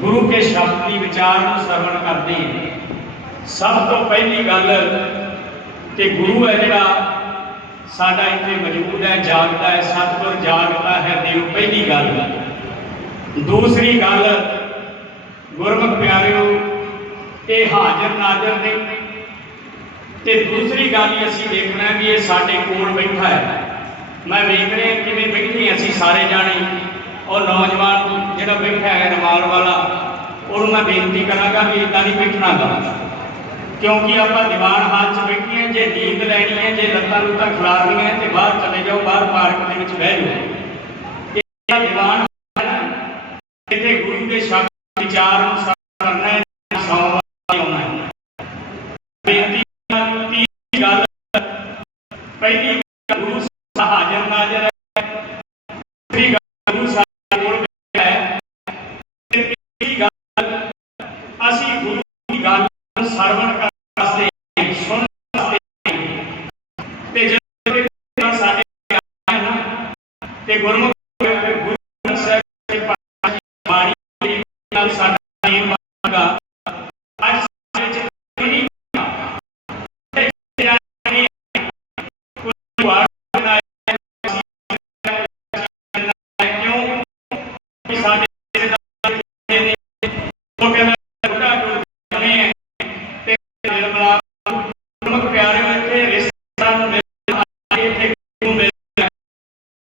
ਗੁਰੂ ਕੇ ਸ਼ਬਦ ਦੀ ਵਿਚਾਰ ਨੂੰ ਸਰਵਣ ਕਰਦੇ ਹਾਂ। ਸਭ ਤੋਂ ਪਹਿਲੀ ਗੱਲ ਕਿ ਗੁਰੂ ਹੈ ਜਿਹੜਾ, ਸਾਡਾ ਇੱਥੇ ਮੌਜੂਦ ਹੈ, ਜਾਗਦਾ ਹੈ, ਸਤਿਗੁਰ ਜਾਗਦਾ ਹੈ ਦਿਓ ਪਹਿਲੀ ਗੱਲ। ਦੂਸਰੀ ਗੱਲ, ਗੁਰਮੁਖ ਪਿਆਰਿਓ, ਇਹ ਹਾਜ਼ਰ ਨਾਜ਼ਰ ਨੇ। ਤੇ ਦੂਸਰੀ ਗੱਲ ਅਸੀਂ ਦੇਖਣਾ ਵੀ ਇਹ ਸਾਡੇ ਕੋਲ ਬੈਠਾ ਹੈ। ਮੈਂ ਵੇਖ ਰਿਹਾ ਕਿਵੇਂ ਬੈਠੇ ਅਸੀਂ ਸਾਰੇ ਜਾਣੇ, ਔਰ ਨੌਜਵਾਨ ਜਿਹੜਾ ਬੈਠਾ ਹੈ ਰਮਾਲ ਵਾਲਾ, ਉਹਨੂੰ ਮੈਂ ਬੇਨਤੀ ਕਰਾਂਗਾ ਵੀ ਇਦਾਂ ਨਹੀਂ ਬੈਠਣਾ ਗਾ ਕਿਉਂਕਿ ਆਪਾਂ ਦੀਵਾਨ ਹਾਲ 'ਚ ਬੈਠੇ ਜੇ ਨੀਂਦ ਲੈਣੀ ਹੈ, ਜੇ ਲੱਤਾਂ ਲੁੱਤਾਂ ਖਿਲਾਰਨੀਆਂ ਤੇ ਬਾਹਰ ਚਲੇ ਜਾਓ, ਬਾਹਰ ਪਾਰਕ ਦੇ ਵਿੱਚ ਬਹਿ ਜਾਓ। ਇਹ ਦੀਵਾਨ ਇੱਥੇ ਗੁਰੂ ਦੇ ਸ਼ਬਦ ਵਿਚਾਰ ਨੂੰ ਕਰਨਾ ਹੈ ਸੌਂਵਾਰ ਆਉਣਾ ਹੈ। ਬੇਨਤੀ ਗੱਲ ਪਹਿਲੀ ਗੁਰੂ ਸਾਹਿਬ ਨਾਜ਼ਰ ਹੈ ਦੂਸਰੀ ਗੱਲ ਗੁਰੂ ਸਾਹਿਬ ਕੋਲ ਬੈਠਾ ਹੈ ਤੇ ਤੀਸਰੀ ਗੱਲ ਅਸੀਂ ਗੁਰੂ ਦੀ ਗੱਲ ਨੂੰ ਸਰਵਣ ਵਾਸਤੇ, ਸੁਣਨ ਵਾਸਤੇ। ਤੇ ਜਦੋਂ ਸਾਡੇ ਆਇਆ ਨਾ, ਤੇ ਗੁਰਮੁਖ ਗੁਰੂ ਸਾਹਿਬ ਦੇ ਪਾਠ ਬਾਣੀ ਨਾਲ ਸਾਡਾ ਨੇਮ ਬਣੇਗਾ ਅੱਜ ਸਾਡੇ ਚ ਨਹੀਂ ਸਾਡੇ